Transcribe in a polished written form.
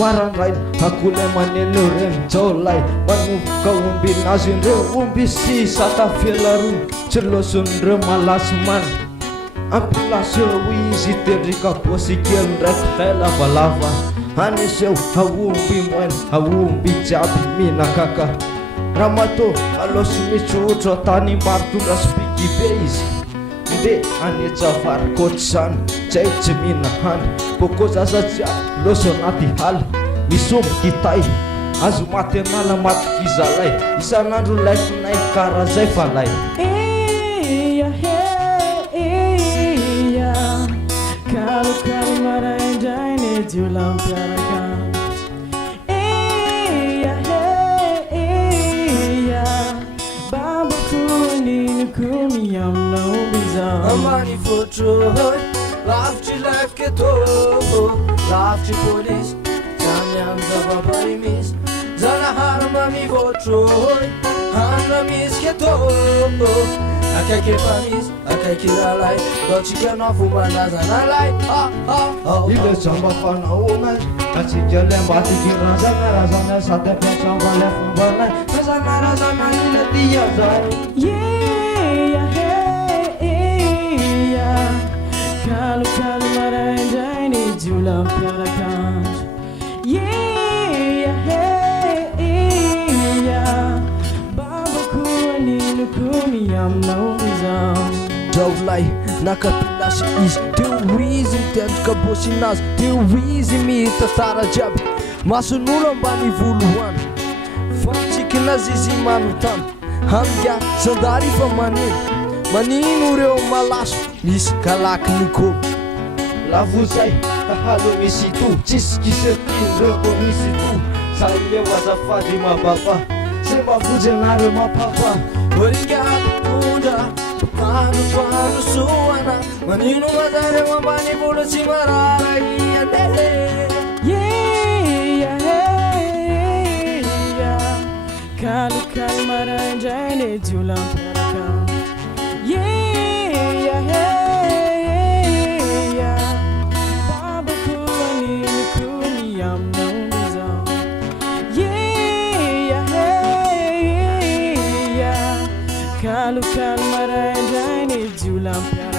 Marandraina akole maneno reny jaolay manomboka omby nazy indreo omby sy satafialaroa tsy loson'ireo malasy many ampilaseo izy tendrika bosy kely ndraiky tay lavalava aniseo aomby moaina aomby jiaby minakaka raha matô alosy mitsotra tany maro tondra spiky be izy nde anetsavary koatra zany zay tsy mihina hany boko zaza jiaby loso anaty haly misomboky tay azo maty anala matiky izalay isan'andro laifinay kara zay fa lay Kalokalo maraindrainy diolampiaraka babako ninoko miaminao bizao Amani fotroy lavitry lefike tô lavitry polisy zany amy zavaboary misy zanahary mba mivotroy hamna misy ke tô akaiky efa misy akaiky ralay daotsika anao fombanazanalay ile jamba fanaonay atsika le mbatiky razana sady ampiatramba le fombanay razana ile tia zay Kalokalo maraindrainy diolampiaraka babako ninoko miaminao bizao Dovlay nakapilasy izy teo izy mitendrika bosinazy teo izy mitatara jiaby mason'olo ambany volohany famtsikinazy izy manotany hamga sandary fa manino reo malaso misy kalaky niko lavozay halo misy to tsisikisepindreo ko misy to zay leo azafady mababa sy mavozy anareo mapapa oringatondra pano soana manino mazareo ambany volo tsy marara iandehe Kalokalo maraindrainy diolampiaraka babako ninoko miaminao bizao Kalokalo maraindrainy diolampiaraka